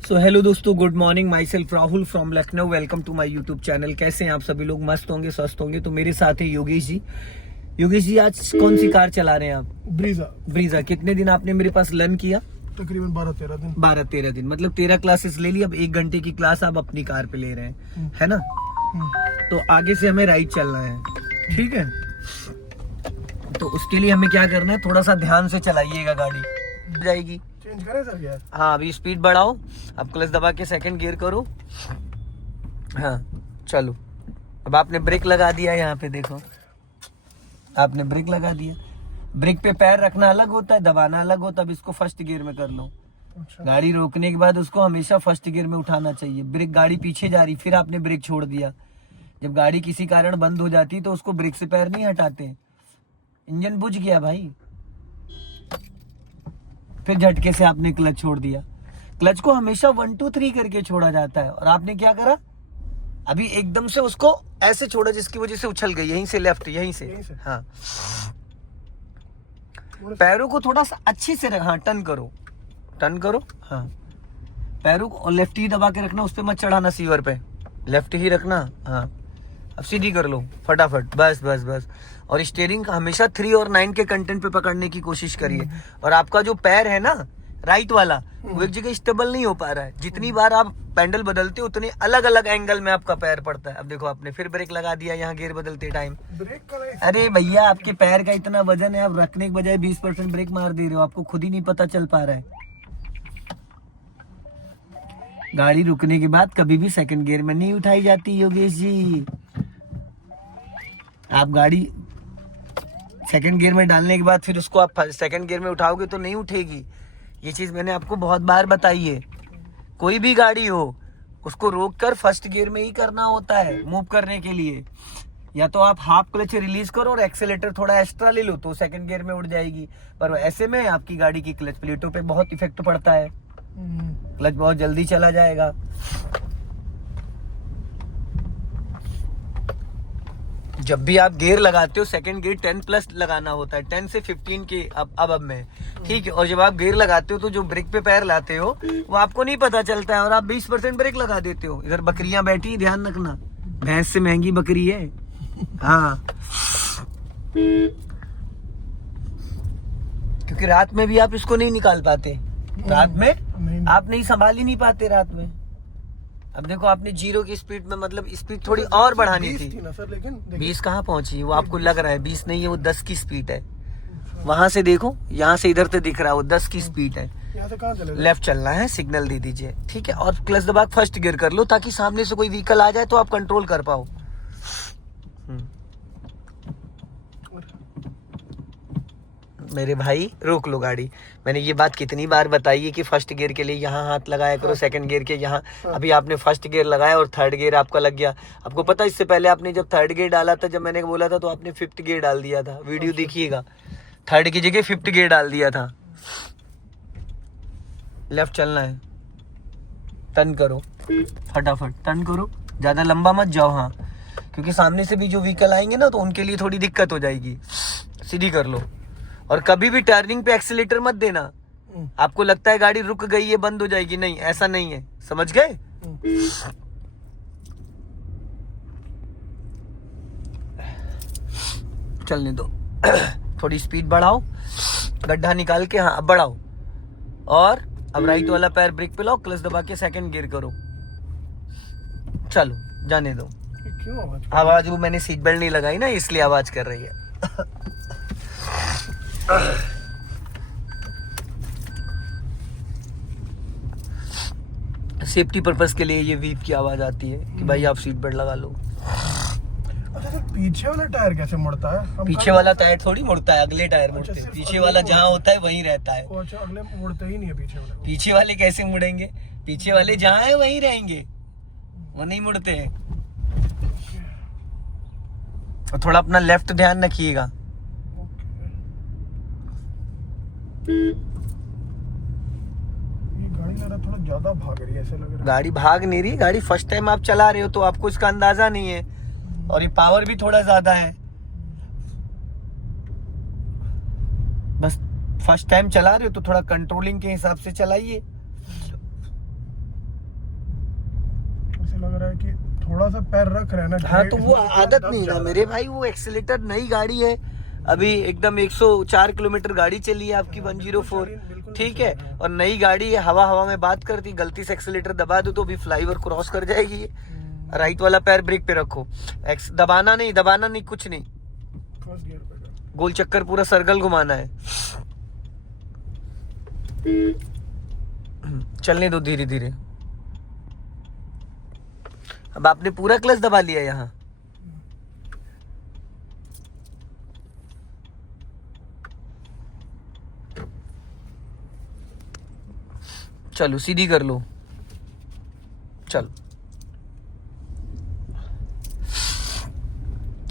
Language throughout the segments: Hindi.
सो हेलो दोस्तों, good morning. Myself Rahul from Lucknow. Welcome to my YouTube channel. कैसे हैं आप सभी लोग? मस्त होंगे, स्वस्थ होंगे। तो मेरे साथ है योगेश जी। योगेश जी, आज कौन सी कार चला रहे हैं आप? ब्रीजा। कितने दिन आपने मेरे पास लर्न किया? तकरीबन 12-13 दिन। 12-13 दिन, मतलब 13 क्लासेस ले ली। अब 1 घंटे की क्लास आप अपनी कार पे ले रहे हैं, है ना? तो आगे से हमें राइट चलना है, ठीक है? तो उसके लिए हमें क्या करना है, थोड़ा सा ध्यान से चलाइएगा, गाड़ी हो जाएगी। चेंज करें सर यार? हाँ, अभी स्पीड बढ़ाओ। अब क्लच दबा के सेकंड गियर करो। हाँ, चलो। अब आपने ब्रेक लगा दिया, यहाँ पे देखो, आपने ब्रेक लगा दिया। ब्रेक पे पैर रखना अलग होता है, दबाना अलग होता है। अब इसको फर्स्ट गियर में कर लो। अच्छा। गाड़ी रोकने के बाद उसको हमेशा फर्स्ट गियर में उठाना चाहिए। ब्रेक, गाड़ी पीछे जा रही, फिर आपने ब्रेक छोड़ दिया। जब गाड़ी किसी कारण बंद हो जाती है तो उसको ब्रेक से पैर नहीं हटाते, इंजन बुझ गया भाई। फिर झटके से आपने क्लच छोड़ दिया। क्लच को हमेशा 1 2 3 करके छोड़ा जाता है, और आपने क्या करा, अभी एकदम से उसको ऐसे छोड़ा जिसकी वजह से उछल गई, यहीं से लेफ्ट, यहीं से। हाँ, पैरों को थोड़ा सा अच्छी से हाँ, टर्न करो, टर्न करो। हाँ, पैरों को लेफ्ट ही दबा के रखना, उस पे मत चढ़ाना, सीवर पे लेफ्ट ही रखना। हाँ, अब सीधी कर लो फटाफट, बस बस बस। और स्टीयरिंग हमेशा 3 और 9 के कंटेंट पे पकड़ने की कोशिश करिए। और आपका जो पैर है ना, राइट वाला, वो एक जगह स्टेबल नहीं हो पा रहा है। जितनी बार आप पैडल बदलते हो उतने अलग अलग एंगल में आपका पैर पड़ता है। अब देखो, आपने फिर ब्रेक लगा दिया यहाँ गियर बदलते टाइम। ब्रेक का नहीं। अरे भैया, आपके पैर का इतना वजन है, आप रखने के बजाय 20% ब्रेक मार दे रहे हो, आपको खुद ही नहीं पता चल पा रहा है। गाड़ी रुकने के बाद कभी भी सेकंड गियर में नहीं उठाई जाती योगेश जी। आप गाड़ी सेकंड गियर में डालने के बाद फिर उसको आप सेकंड गियर में उठाओगे तो नहीं उठेगी। ये चीज मैंने आपको बहुत बार बताई है। कोई भी गाड़ी हो, उसको रोककर फर्स्ट गियर में ही करना होता है मूव करने के लिए। या तो आप हाफ क्लच रिलीज करो और एक्सेलेटर थोड़ा एक्स्ट्रा ले लो तो सेकंड गियर में उड़ जाएगी। पर ऐसे में आपकी गाड़ी की क्लच प्लेटों पे बहुत इफेक्ट पड़ता है, क्लच बहुत जल्दी चला जाएगा। जब भी आप गियर लगाते हो, सेकंड गियर 10+ लगाना होता है, 10 से 15 के अब में, ठीक है? और जब आप गियर लगाते हो तो जो ब्रेक पे पैर लाते हो वो आपको नहीं पता चलता है, और आप 20% ब्रेक लगा देते हो। इधर बकरियां बैठी, ध्यान रखना, भैंस से महंगी बकरी है। हाँ, क्योंकि रात में भी आप इसको नहीं निकाल पाते, रात में आप नहीं संभाल ही नहीं पाते रात में। अब देखो, आपने 0 की स्पीड में, मतलब स्पीड थोड़ी और बढ़ानी थी ना सर, लेकिन 20 कहाँ पहुंची? वो आपको लग रहा है 20 नहीं है, वो 10 की स्पीड है। वहां से देखो, यहाँ से इधर से दिख रहा है, वो 10 की स्पीड है। यहाँ से कहाँ चले? लेफ्ट चलना है, सिग्नल दे दीजिए, ठीक है? और क्लच दबा फर्स्ट गियर कर लो, ताकि सामने से कोई व्हीकल आ जाए तो आप कंट्रोल कर पाओ। मेरे भाई, रोक लो गाड़ी। मैंने ये बात कितनी बार बताई है कि फर्स्ट गियर के लिए यहाँ हाथ लगाया करो, सेकंड गियर के यहाँ। अभी आपने फर्स्ट गियर लगाया और थर्ड गियर आपका लग गया। आपको पता है, इससे पहले आपने जब थर्ड गियर डाला था, जब मैंने बोला था, तो आपने 5th गियर डाल दिया था। वीडियो देखिएगा, थर्ड की जगह 5th गियर डाल दिया था। लेफ्ट चलना है, टर्न करो फटाफट, टर्न करो, ज्यादा लंबा मत जाओ। हाँ, क्योंकि सामने से भी जो व्हीकल आएंगे ना, तो उनके लिए थोड़ी दिक्कत हो जाएगी। सीधी कर लो। और कभी भी टर्निंग पे एक्सीलेटर मत देना। आपको लगता है गाड़ी रुक गई है, बंद हो जाएगी, नहीं, ऐसा नहीं है, समझ गए? चलने दो। थोड़ी स्पीड बढ़ाओ, गड्ढा निकाल के। हाँ, अब बढ़ाओ, और अब राइट वाला पैर ब्रेक पे लाओ, क्लच दबा के सेकंड गियर करो। चलो, जाने दो। क्यों आवाज वो मैंने सीट बेल्ट नहीं लगाई ना, इसलिए आवाज कर रही है। सेफ्टी पर्पस के लिए ये वीप की आवाज आती है कि भाई आप सीट बेल्ट लगा लो। अच्छा सर, पीछे वाला टायर कैसे मुड़ता है? पीछे वाला टायर थोड़ी मुड़ता है, अगले टायर मुड़ते हैं। सिर्फ पीछे अगले वाला को जहाँ होता है वहीं रहता है। अच्छा, अगले मुड़ते ही नहीं है पीछे वाले। पीछे वाले कैसे मुड़ेंगे? पीछे वाले जहाँ है वहीं रहेंगे, वो नहीं मुड़ते हैं। और थोड़ा अपना लेफ्ट ध्यान रखिएगा। थोड़ा ज्यादा भाग रही है, ऐसे लग रहा है। गाड़ी भाग नहीं रही, गाड़ी फर्स्ट टाइम आप चला रहे हो तो आपको इसका अंदाजा नहीं है, और ये पावर भी थोड़ा ज्यादा है। बस फर्स्ट टाइम चला रहे हो तो थोड़ा कंट्रोलिंग के हिसाब से चलाइए। लग रहा है कि थोड़ा सा पैर रख रहे हैं ना। हाँ तो वो इसमें आदत दब नहीं जा ना रहा मेरे भाई, वो एक्सीलेटर नई गाड़ी है, अभी एकदम 104 किलोमीटर गाड़ी चली है आपकी 104, ठीक है, और नई गाड़ी है, हवा हवा में बात करती, गलती से एक्सीलेटर दबा दो तो भी फ्लाईओवर क्रॉस कर जाएगी। राइट वाला पैर ब्रेक पे रखो, दबाना नहीं कुछ नहीं, फर्स्ट गियर पे कर। गोल चक्कर पूरा सर्कल घुमाना है। चलने दो धीरे धीरे। अब आपने पूरा क्लच दबा लिया यहाँ, चलो सीधी कर लो, चलो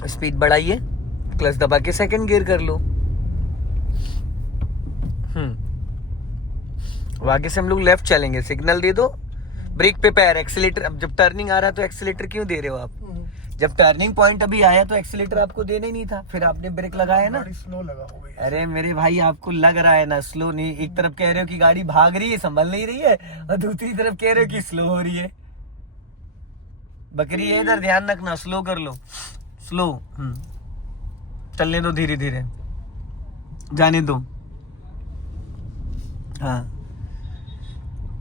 स्पीड बढ़ाइए, क्लच दबा के सेकंड गियर कर लो। आगे से हम लोग लेफ्ट चलेंगे, सिग्नल दे दो, ब्रेक पे पैर, एक्सीलेटर। अब जब टर्निंग आ रहा है तो एक्सीलेटर क्यों दे रहे हो आप? जब टर्निंग पॉइंट अभी आया तो एक्सीलेटर आपको देना ही नहीं था, फिर आपने ब्रेक लगाया ना। गाड़ी स्लो लगा हो गई। अरे मेरे भाई आपको लग रहा है ना स्लो नहीं, एक तरफ कह रहे हो कि गाड़ी भाग रही है संभल नहीं रही है, और दूसरी तरफ कह रहे हो कि स्लो हो रही है। बकरी है इधर, ध्यान रखना, स्लो कर लो, स्लो। चलने दो धीरे धीरे, जाने दो। हाँ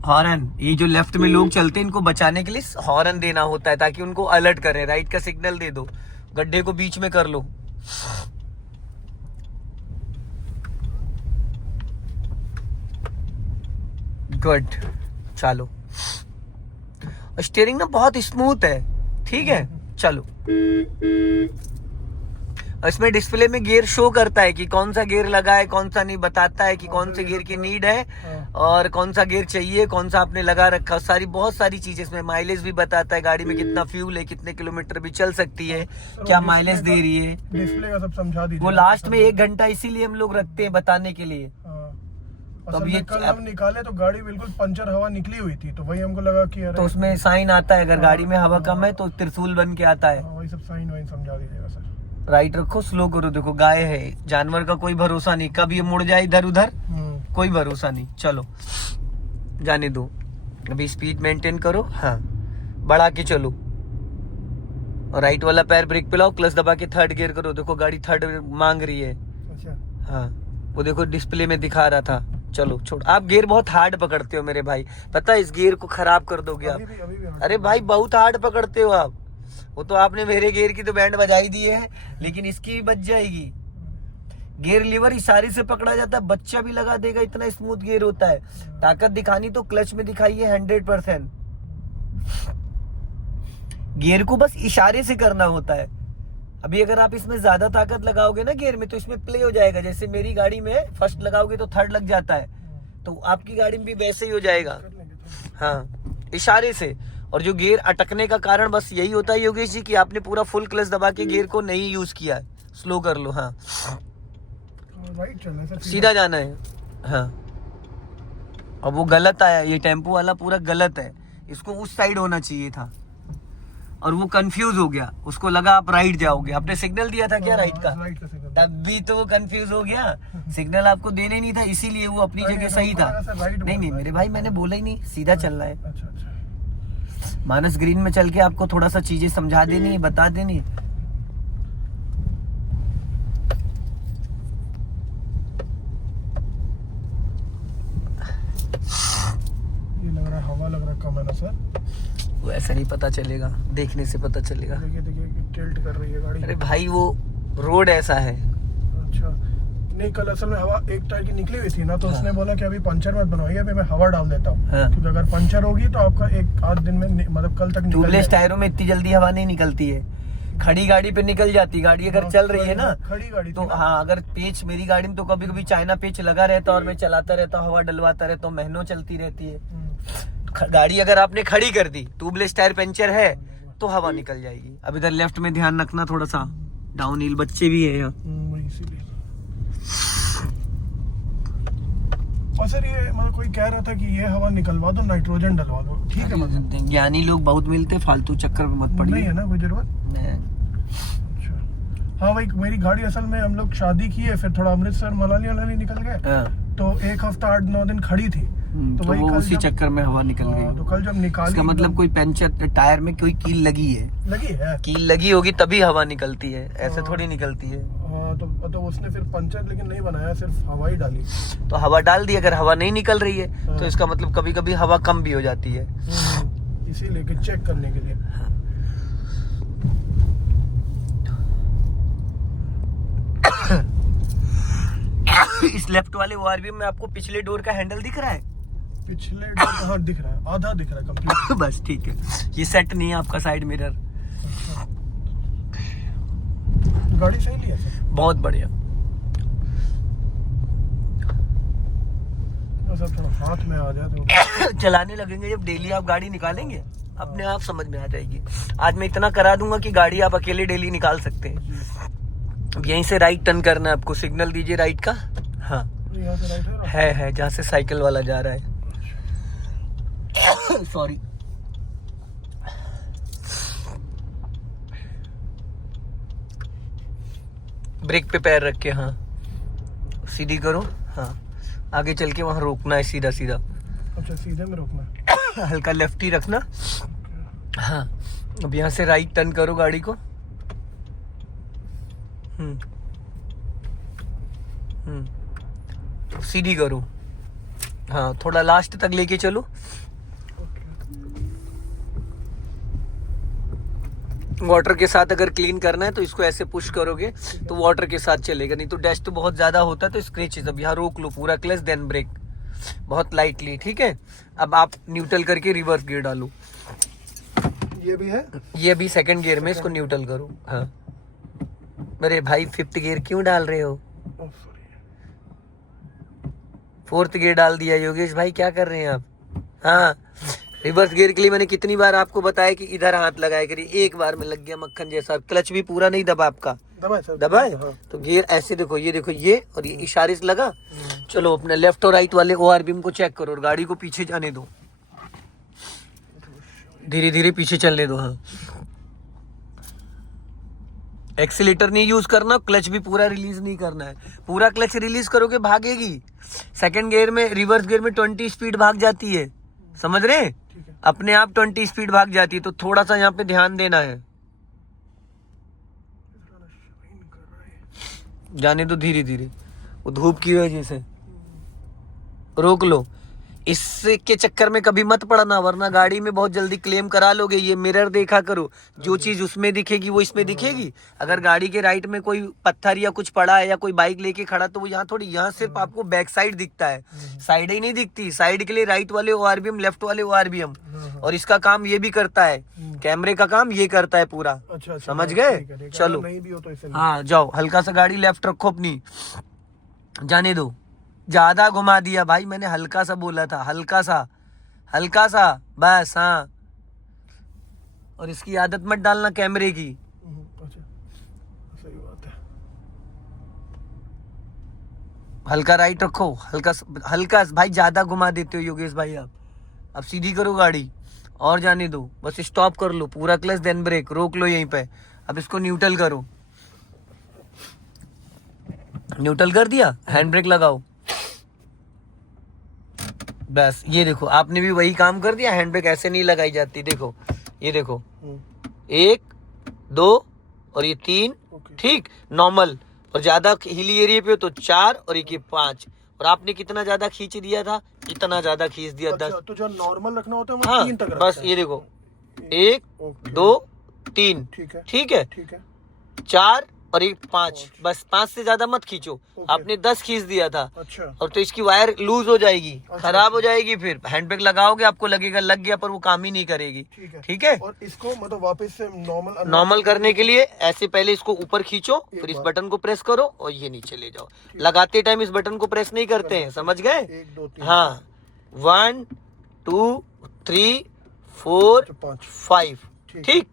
हॉर्न, ये जो लेफ्ट में लोग चलते हैं इनको बचाने के लिए हॉर्न देना होता है ताकि उनको अलर्ट करें। राइट का सिग्नल दे दो, गड्ढे को बीच में कर लो। गुड, चलो। स्टीयरिंग ना बहुत स्मूथ है, ठीक है, चलो। इसमें डिस्प्ले में गियर शो करता है कि कौन सा गियर लगा है, कौन सा नहीं, बताता है कि कौन से गियर की नीड है और कौन सा गियर चाहिए, कौन सा आपने लगा रखा, बहुत सारी चीजें। इसमें माइलेज भी बताता है, गाड़ी में कितना फ्यूल है, कितने किलोमीटर भी चल सकती है, क्या माइलेज दे रही है, डिस्प्ले का सब समझा दीजिए। वो लास्ट में 1 घंटा इसीलिए हम लोग रखते हैं बताने के लिए। तब ये कल हम निकाले तो गाड़ी बिल्कुल पंचर हवा निकली हुई थी, तो वही हमको लगा कि तो उसमें साइन आता है, अगर गाड़ी में हवा कम है तो त्रिशूल बन के आता है। वही सब साइन वाइन समझा दीजिएगा सर। राइट रखो, स्लो करो, देखो गाय है, जानवर का कोई भरोसा नहीं, कब ये मुड़ जाए इधर उधर, कोई भरोसा नहीं। चलो जाने दो, अभी स्पीड मेंटेन करो, हाँ बढ़ा के चलो, और राइट वाला पैर ब्रेक पे लाओ, क्लच दबा के थर्ड गियर करो। देखो गाड़ी थर्ड मांग रही है। अच्छा। हाँ वो देखो डिस्प्ले में दिखा रहा था। चलो छोड़, आप गियर बहुत हार्ड पकड़ते हो मेरे भाई, पता है इस गियर को खराब कर दोगे आप। अभी भी अरे भाई बहुत हार्ड पकड़ते हो आप, वो तो आपने मेरे गियर की तो बैंड बजाई दी है, लेकिन इसकी भी बच जाएगी। गियर लीवर इशारे से पकड़ा जाता है, बच्चा भी लगा देगा, इतना स्मूथ गियर होता है। ताकत दिखानी तो क्लच में दिखाइए 100%। गियर को बस इशारे से करना होता है। अभी अगर आप इसमें ज्यादा ताकत लगाओगे ना गियर में तो इसमें प्ले हो जाएगा, जैसे मेरी गाड़ी में फर्स्ट लगाओगे तो थर्ड लग जाता है, तो आपकी गाड़ी में भी वैसे ही हो जाएगा। हाँ इशारे से। और जो गियर अटकने का कारण बस यही होता है योगेश जी कि आपने पूरा फुल क्लच दबा के गियर को नहीं यूज किया। स्लो कर लो, हाँ राइट चलना है, सीधा जाना है। हाँ अब वो गलत आया, ये टेम्पो वाला पूरा गलत है, इसको उस साइड होना चाहिए था और वो कंफ्यूज हो गया, उसको लगा आप राइट जाओगे। आपने सिग्नल दिया था क्या राइट का? तब भी तो वो कंफ्यूज हो गया, सिग्नल आपको देना ही नहीं था, इसीलिए वो अपनी जगह सही था। नहीं मेरे भाई मैंने बोला ही नहीं, सीधा चलना है। अच्छा। मानस ग्रीन में चल के आपको थोड़ा सा चीजें समझा देनी है, बता देनी है। ये लग रहा है हवा लग रहा है कम है ना सर? वो ऐसा नहीं पता चलेगा, देखने से पता चलेगा। देखिए टिल्ट कर रही है गाड़ी। अरे भाई वो रोड ऐसा है। अच्छा नहीं, कल असल में हवा एक टायर की निकली हुई थी ना, तो हाँ। उसने बोला कि अभी पंचर मत बनवाइए, अभी मैं हवा डाल देता हूँ। हाँ। क्योंकि अगर पंचर होगी तो आपका 1-8 दिन में मतलब कल तक निकल ट्यूबलेस जाएगा। टायरों में इतनी जल्दी हवा नहीं निकलती है, खड़ी गाड़ी पे निकल जाती। गाड़ी अगर चल रही है ना खड़ी गाड़ी तो थी ना। हाँ, अगर पेच मेरी गाड़ी में तो कभी कभी चाइना पेच लगा रहता और मैं चलाता रहता, हवा डलवाता रहता हूँ, महीनों चलती रहती है। गाड़ी अगर आपने खड़ी कर दी, ट्यूबलेस टायर पंचर है तो हवा निकल जाएगी। अब इधर लेफ्ट में ध्यान रखना थोड़ा सा, डाउन हिल, बच्चे भी है यहाँ। इसीलिए। और सर ये मतलब कोई कह रहा था कि ये हवा निकलवा दो, नाइट्रोजन डलवा दो, ठीक है? मतलब ज्ञानी लोग बहुत मिलते, फालतू चक्कर में मत पड़िए। नहीं है ना कोई जरूरत? हाँ भाई मेरी गाड़ी असल में हम लोग शादी की है, फिर थोड़ा अमृतसर मनाली निकल गए, तो एक हफ्ता 8-9 दिन खड़ी थी। तो वही वो कल उसी जब- चक्कर में हवा निकल हाँ, तो गई। कल जब निकाली इसका मतलब कोई पंचर टायर में कोई कील लगी है, कील लगी होगी तभी हवा निकलती है, ऐसे थोड़ी निकलती है। हाँ, तो उसने फिर पंचर लेकिन नहीं बनाया, सिर्फ हवा ही डाली। तो हवा डाल दी, अगर हवा नहीं निकल रही है हाँ। तो इसका मतलब कभी कभी हवा कम भी हो जाती है। इसीलिए कि चेक करने के लिए। इस लेफ्ट वाले ओआरबीएम में आपको पिछले डोर का हैंडल दिख रहा है? पिछले हाँ दिख रहा है, आधा दिख रहा है कंप्लीट। बस ठीक है, ये सेट नहीं है आपका साइड मिरर। गाड़ी सही लिया सर, बहुत बढ़िया। बस अब थोड़ा हाथ में आ जाए तो। चलाने लगेंगे जब डेली आप गाड़ी निकालेंगे अपने आप समझ में आ जाएगी। आज मैं इतना करा दूंगा कि गाड़ी आप अकेले डेली निकाल सकते हैं। अब यहीं से राइट टर्न करना है आपको, सिग्नल दीजिए राइट का। हाँ यहाँ से राइट है ना? है जहाँ से साइकिल वाला जा रहा है। सॉरी। ब्रेक पे पैर रख के, हाँ सीधी करो। हाँ आगे चल के वहां रोकना है, सीधा सीधा। अच्छा सीधे में रोकना है। हल्का लेफ्ट ही रखना। हाँ अब यहाँ से राइट टर्न करो गाड़ी को। सीधी करो। हाँ थोड़ा लास्ट तक लेके चलो। वाटर के साथ अगर क्लीन करना है तो इसको ऐसे पुश करोगे तो वाटर के साथ चलेगा, नहीं तो डस्ट बहुत ज्यादा होता है तो स्क्रैचेस। अब यहाँ रोक लो पूरा क्लच देन ब्रेक, बहुत लाइटली। ठीक है, अब आप न्यूट्रल करके रिवर्स गियर डालो। ये भी है, ये भी सेकंड गियर में, इसको न्यूट्रल करो। हाँ अरे भाई 5th गियर क्यों डाल रहे हो? 4th गियर डाल दिया योगेश भाई, क्या कर रहे हैं आप? हाँ रिवर्स गियर के लिए मैंने कितनी बार आपको बताया कि इधर हाथ लगाया करिए, एक बार में लग गया मक्खन जैसा। क्लच भी पूरा नहीं दबा आपका, दबाए तो गियर ऐसे देखो, ये देखो ये, और ये इशारे से लगा। चलो अपने लेफ्ट और राइट वाले ओआरबीएम को चेक करो और गाड़ी को पीछे जाने दो, धीरे धीरे पीछे चलने दो। हाँ एक्सीलेटर नहीं यूज करना, क्लच भी पूरा रिलीज नहीं करना है। पूरा क्लच रिलीज करोगे भागेगी। सेकंड गियर में, रिवर्स गियर में 20 स्पीड भाग जाती है, समझ रहे? अपने आप 20 स्पीड भाग जाती है, तो थोड़ा सा यहाँ पे ध्यान देना है। जाने दो धीरे धीरे, वो धूप की वजह से। रोक लो, इसके चक्कर में कभी मत पड़ना, वरना गाड़ी में बहुत जल्दी क्लेम करा लोगे। ये मिरर देखा करो, जो चीज उसमें दिखेगी वो इसमें दिखेगी। अगर गाड़ी के राइट में कोई पत्थर या कुछ पड़ा है या कोई बाइक लेके खड़ा, तो वो यहाँ थोड़ी, यहाँ सिर्फ आपको बैक साइड दिखता है, साइड ही नहीं दिखती। साइड के लिए राइट वाले ओआरबीएम, लेफ्ट वाले ओआरबीएम, और इसका काम ये भी करता है, कैमरे का काम ये करता है पूरा। अच्छा, समझ गए? चलो नहीं भी हो तो इससे हाँ जाओ, हल्का सा गाड़ी लेफ्ट रखो अपनी, जाने दो। ज्यादा घुमा दिया भाई, मैंने हल्का सा बोला था, हल्का सा, हल्का सा बस। हाँ और इसकी आदत मत डालना कैमरे की। अच्छा सही बात है। हल्का राइट रखो, हल्का हल्का भाई, ज्यादा घुमा देते हो योगेश भाई आप। अब सीधी करो गाड़ी और जाने दो, बस स्टॉप कर लो, पूरा क्लच देन ब्रेक, रोक लो यहीं पे। अब इसको न्यूट्रल करो, न्यूट्रल कर दिया, हैंड ब्रेक लगाओ। बस ये देखो, आपने भी वही काम कर दिया। हैंड ब्रेक ऐसे नहीं लगाई जाती, देखो ये देखो, 1 2 और ये 3, ठीक नॉर्मल। और ज्यादा हिली एरिया पे हो तो 4 और एक ये 5। और आपने कितना ज्यादा खींच दिया था, इतना ज्यादा खींच दिया। अच्छा, 10। तो जो नॉर्मल रखना होता है वो हाँ 3 तक बस रखते ये हैं। देखो, 1 2 3, ठीक है, ठीक है, ठीक है। 4 और एक 5, बस 5 से ज्यादा मत खींचो। आपने 10 खींच दिया था। अच्छा, और तो इसकी वायर लूज हो जाएगी, खराब हो जाएगी। फिर हैंड ब्रेक लगाओगे, आपको लगेगा लग गया, पर वो काम ही नहीं करेगी। ठीक है। और इसको मतलब वापस से नॉर्मल करने के लिए ऐसे पहले इसको ऊपर खींचो, फिर इस बटन को प्रेस करो और ये नीचे ले जाओ। लगाते टाइम इस बटन को प्रेस नहीं करते हैं, समझ गए? 1 2 3 हाँ 1 2 3 4 5, ठीक।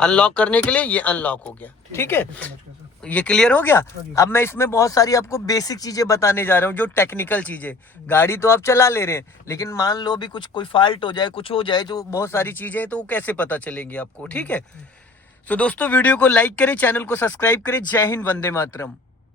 अनलॉक करने के लिए ये अनलॉक हो गया, ठीक है। ये क्लियर हो गया। अब मैं इसमें बहुत सारी आपको बेसिक चीजें बताने जा रहा हूँ, जो टेक्निकल चीजें। गाड़ी तो आप चला ले रहे हैं, लेकिन मान लो भी कुछ कोई फॉल्ट हो जाए, कुछ हो जाए, जो बहुत सारी चीजें हैं, तो वो कैसे पता चलेंगी आपको, ठीक है। तो दोस्तों वीडियो को लाइक करें, चैनल को सब्सक्राइब करें। जय हिंद, वंदे मातरम।